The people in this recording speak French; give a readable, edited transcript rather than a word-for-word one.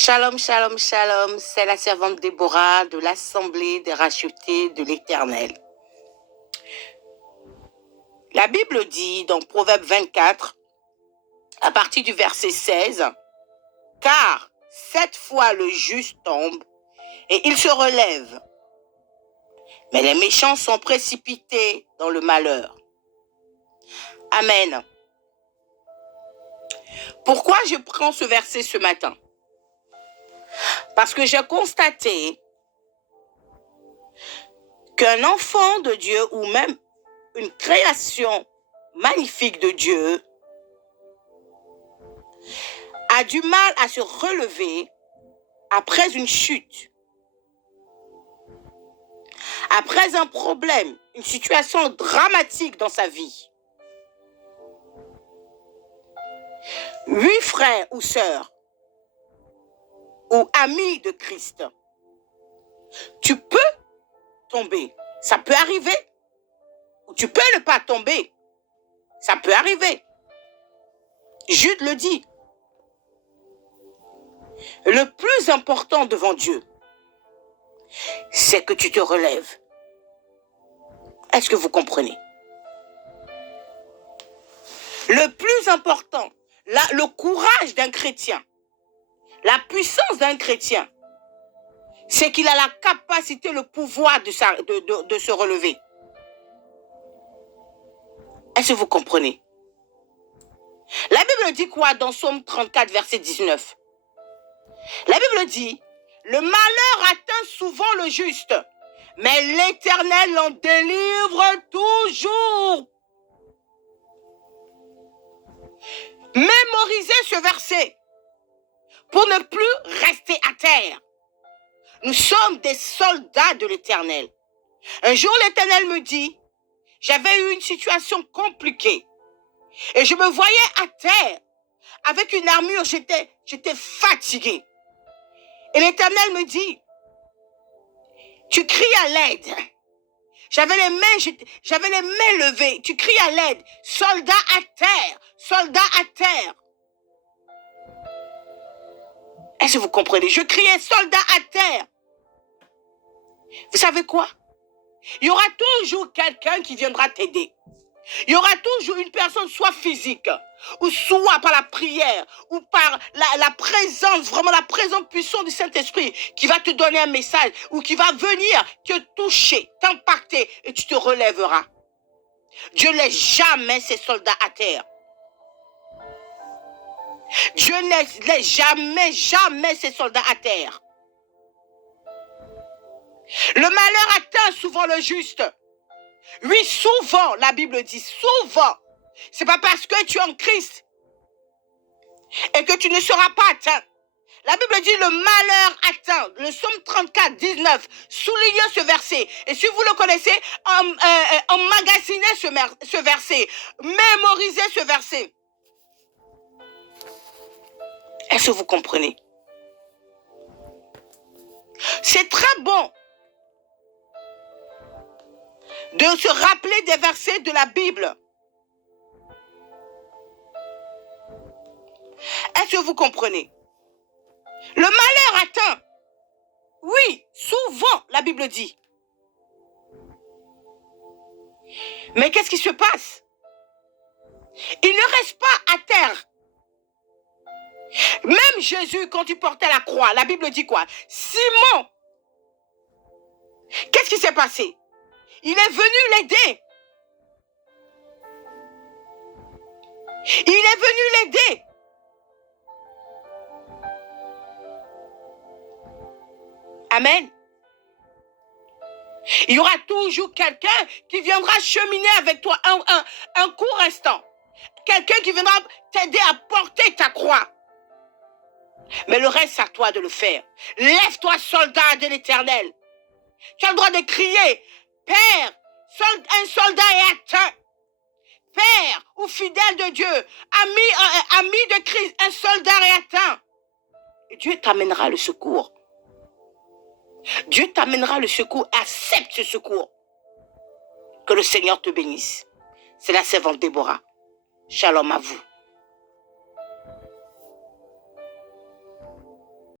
Shalom, shalom, shalom, c'est la servante Déborah de l'Assemblée des rachetés de l'Éternel. La Bible dit dans Proverbe 24, à partir du verset 16, « Car 7 fois le juste tombe et il se relève, mais les méchants sont précipités dans le malheur. » Amen. Pourquoi je prends ce verset ce matin? Parce que j'ai constaté qu'un enfant de Dieu ou même une création magnifique de Dieu a du mal à se relever après une chute, après un problème, une situation dramatique dans sa vie. 8 frères ou sœurs ou amis de Christ, tu peux tomber, ça peut arriver, ou tu peux ne pas tomber, ça peut arriver. Jude le dit. Le plus important devant Dieu, c'est que tu te relèves. Est-ce que vous comprenez? Le plus important, le courage d'un chrétien, la puissance d'un chrétien, c'est qu'il a la capacité, le pouvoir de se relever. Est-ce que vous comprenez? La Bible dit quoi dans Psaume 34, verset 19? La Bible dit, « Le malheur atteint souvent le juste, mais l'Éternel l'en délivre toujours. » Mémorisez ce verset pour ne plus rester à terre. Nous sommes des soldats de l'Éternel. Un jour, l'Éternel me dit, j'avais eu une situation compliquée et je me voyais à terre avec une armure, j'étais fatigué. Et l'Éternel me dit, tu cries à l'aide. J'avais les mains levées. Tu cries à l'aide. Soldat à terre. Soldat à terre. Est-ce que vous comprenez? Je criais soldat à terre. Vous savez quoi? Il y aura toujours quelqu'un qui viendra t'aider. Il y aura toujours une personne, soit physique, ou soit par la prière, ou par la présence, vraiment la présence puissante du Saint-Esprit, qui va te donner un message, ou qui va venir te toucher, t'impacter, et tu te relèveras. Dieu ne laisse jamais ses soldats à terre. Dieu ne laisse jamais ses soldats à terre. Le malheur atteint souvent le juste. Oui, souvent, la Bible dit souvent. C'est pas parce que tu es en Christ et que tu ne seras pas atteint. La Bible dit le malheur atteint. Le Psaume 34, 19. Soulignez ce verset. Et si vous le connaissez, emmagasinez ce verset. Mémorisez ce verset. Est-ce que vous comprenez? C'est très bon de se rappeler des versets de la Bible. Est-ce que vous comprenez? Le malheur atteint. Oui, souvent, la Bible dit. Mais qu'est-ce qui se passe? Il ne reste pas à terre. Même Jésus, quand il portait la croix, la Bible dit quoi? Simon, qu'est-ce qui s'est passé? Il est venu l'aider. Il est venu l'aider. Amen. Il y aura toujours quelqu'un qui viendra cheminer avec toi un court instant. Quelqu'un qui viendra t'aider à porter ta croix. Mais le reste, c'est à toi de le faire. Lève-toi, soldat de l'Éternel. Tu as le droit de crier, Père, un soldat est atteint. Père ou fidèle de Dieu, ami de Christ, un soldat est atteint. Et Dieu t'amènera le secours. Dieu t'amènera le secours. Accepte ce secours. Que le Seigneur te bénisse. C'est la servante Déborah. Shalom à vous.